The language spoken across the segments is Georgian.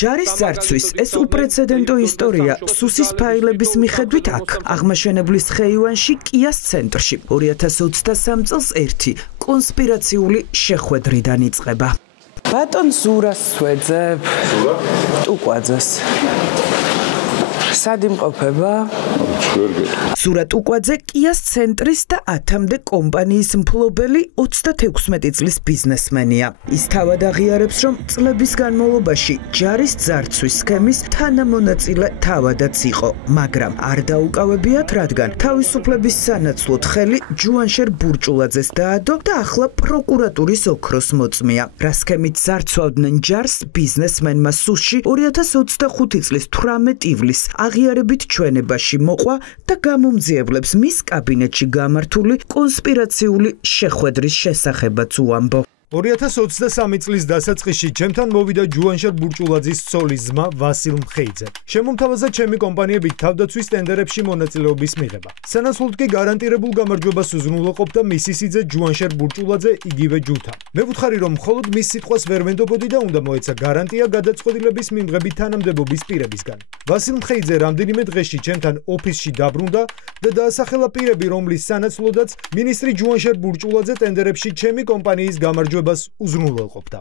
ჯარის ძარცვის ეს უპრეცედენტო ისტორია სუსის ფაილების მიხედვით აქ აღმაშენებლის ხეივანში კიას ცენტრში 2023 წელს ერთი კონსპირაციული შეხვედრიდან იწყება. ბატონ ზურას ვეძებ ტუკვაძეს. სად იმყოფება? ზურა ტუკვაძე კიას ცენტრის და 10-მდე კომპანიის მფლობელი 36 წლის ბიზნესმენია. ის თავად აღიარებს, რომ წლების განმავლობაში ჯარის ძარცვის სქემის თანამონაწილე თავადაც იყო, მაგრამ არ დაუკავებიათ, რადგან თავისუფლების სანაცვლოდ ხელი ჯუანშერ ბურჭულაძეს დაადო და ახლა პროკურატურის ოქროს მოწმია. რა სქემით ძარცვავდნენ ჯარს ბიზნესმენმა სუსში 2025 წლის 18 ივლისს აღიარებით ჩვენებაში მოყვა და გამომძიებლებს მის კაბინეტში გამართული კონსპირაციული შეხვედრის შესახებაც უამბო. 2023 წლის დასაწყისში ჩემთან მოვიდა ჯუანშერ ბურჭულაძის ცოლის ძმა ვასილ მხეიძე. შემომთავაზა ჩემი კომპანიებით თავდაცვის ტენდერებში მონაწილეობის მიღება. სანაცვლოდ კი გარანტირებულ გამარჯვებას უზრუნველყოფდა მისი სიძე ჯუანშერ ბურჭულაძე იგივე ჯუთა. მე ვუთხარი, რომ მხოლოდ მის სიტყვას ვერ ვენდობოდი და უნდა მოეცა გარანტია გადაწყვეტილების მიმღები თანამდებობის პირებისგან. ვასილ მხეიძე რამდენიმე დღეში ჩემთან ოფისში დაბრუნდა და დაასახელა პირები, რომლის სანაცვლოდაც მინისტრი ჯუანშერ ბურჭულაძე ტენდერებში ჩემი კომპანიის გამარჯვებას უზრუნველყოფდა.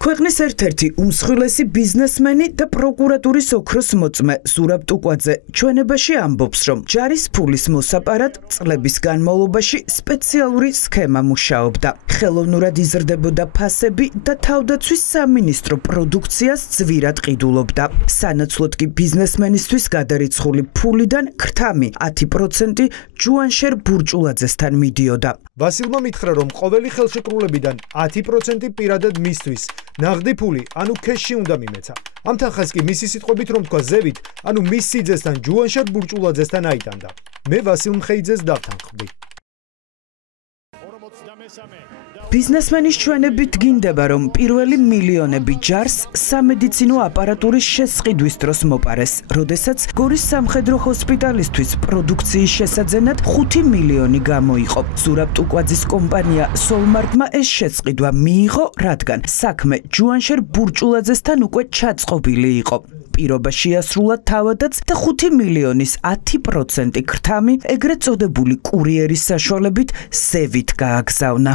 ქვეყნის ერთ-ერთი უმსხვილესი ბიზნესმენი და პროკურატურის ოქროს მოწმე ზურაბ ტუკვაძე ჩვენებაში ამბობს, რომ ჯარის ფულის მოსაპარად წლების განმავლობაში სპეციალური სქემა მუშაობდა. ხელოვნურად იზრდებოდა ფასები და თავდაცვის სამინისტრო პროდუქციას ძვირად ყიდულობდა. სანაცვლოდ კი ბიზნესმენისთვის გადარიცხული ფულიდან ქრთამი 10% ჯუანშერ ბურჭულაძესთან მიდიოდა. ვასილმა მითხრა, რომ ყოველი ხელშეკრულებიდან 10% პირადად მისთვის ნაღდი ფული, ანუ ქეშში უნდა მიმეცა. ამ თანხას კი მისი სიტყვებით რომ თქვა ზევით, ანუ მის სიძესთან ჯუანშერ ბურჭულაძესთან აიტანდა. მე ვასილ მხეიძეს დავთანხმდი. ბიზნესმენის ჩვენებით გინდება, რომ პირველი მილიონები ჯარს სამედიცინო აპარატურის შესყიდვის დროს მოპარეს, როდესაც გორის სამხედრო ჰოსპიტალისთვის პროდუქციის შესაძენად 5 მილიონი გამოიყო. ზურაბ ტუკვაძის კომპანია სოლმარტმა ეს შესყიდვა მიიღო, რადგან საქმე ჯუანშერ ბურჭულაძესთან უკვე ჩაწყობილი იყო. პირობა შეასრულა თავადაც და 5 მილიონის 10% ქრთამი ეგრეთ წოდებული კურიერის საშუალებით ზევით გააგზავნა.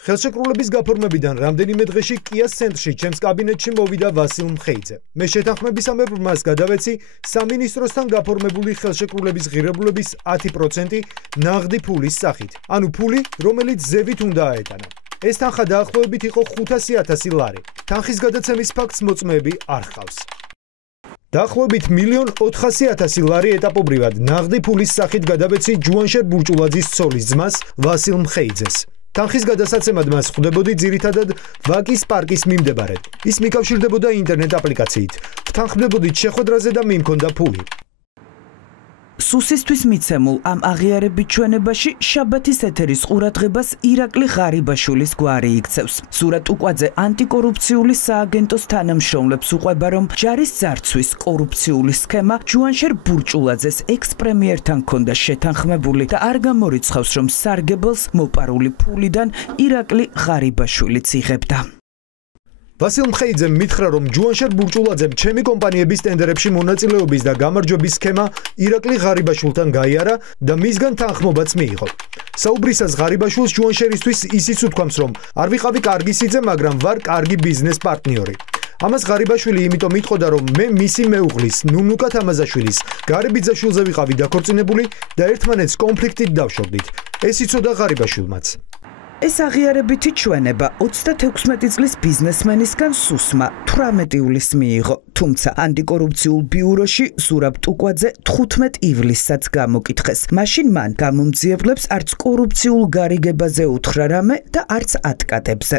ხელშეკრულების გაფორმებიდან რამდენიმე დღეში კიას ცენტრში ჩემს კაბინეტში მოვიდა ვასილ მხეიძე. მე შეთანხმებისამებრ მას გადავეცი სამინისტროსთან გაფორმებული ხელშეკრულების ღირებულების 10% ნაღდი ფულის სახით, ანუ ფული, რომელიც ზევით უნდა აეტანა. ეს თანხა დაახლოებით იყო 500,000 ლარი. თანხის გადაცემის ფაქტს მოწმეები არ ჰყავს. დაახლოებით 1,400,000 ლარი ეტაპობრივად ნაღდი ფულის სახით გადავეცი ჯუანშერ ბურჭულაძის ცოლის ძმას ვასილ მხეიძეს. თანხის გადასაცემად მას ხვდებოდი ძირითადად ვაკის პარკის მიმდებარედ. ის მიკავშირდებოდა ინტერნეტ აპლიკაციით. ვთანხმდებოდით შეხვედრაზე და მიმქონდა ფული. სუსისთვის მიცემულ ამ აღიარებით ჩვენებაში შაბათის ეთერის ყურადღებას ირაკლი ღარიბაშვილის გვარი იქცევს. ზურა ტუკვაძე ანტიკორუფციული სააგენტოს თანამშრომლებს უყვება, რომ ჯარის ძარცვის კორუფციული სქემა ჯუანშერ ბურჭულაძეს ექს-პრემიერთან ჰქონდა შეთანხმებული და არ გამორიცხავს, რომ სარგებელს მოპარული ფულიდან ირაკლი ღარიბაშვილიც იღებდა. ვასილ მხეიძემ მითხრა, რომ ჯუანშერ ბურჭულაძემ ჩემი კომპანიების ტენდერებში მონაწილეობის და გამარჯვების სქემა ირაკლი ღარიბაშვილთან გაიარა და მისგან თანხმობაც მიიღო. საუბრისას ღარიბაშვილს ჯუანშერისთვის ისიც უთქვამს, რომ არ ვიყავი კარგი სიძე, მაგრამ ვარ კარგი ბიზნეს პარტნიორი. ამას ღარიბაშვილი იმიტომ იტყოდა, რომ მე მისი მეუღლის, ნუნუკა თამაზაშვილის, გარე ბიძაშვილზე ვიყავი დაქორწინებული და ერთმანეთს კონფლიქტით დავშორდით. ეს იცოდა ღარიბაშვილმაც. ეს აღიარებითი ჩვენება 36 წლის ბიზნესმენისგან სუსმა 18 ივლისს მიიღო, თუმცა ანტიკორუფციულ ბიუროში ზურაბ ტუკვაძე 15 ივლისსაც გამოკითხეს. მაშინ მან გამომძიებლებს არც კორუფციულ გარიგებაზე უთხრა რამე და არც ატკატებზე.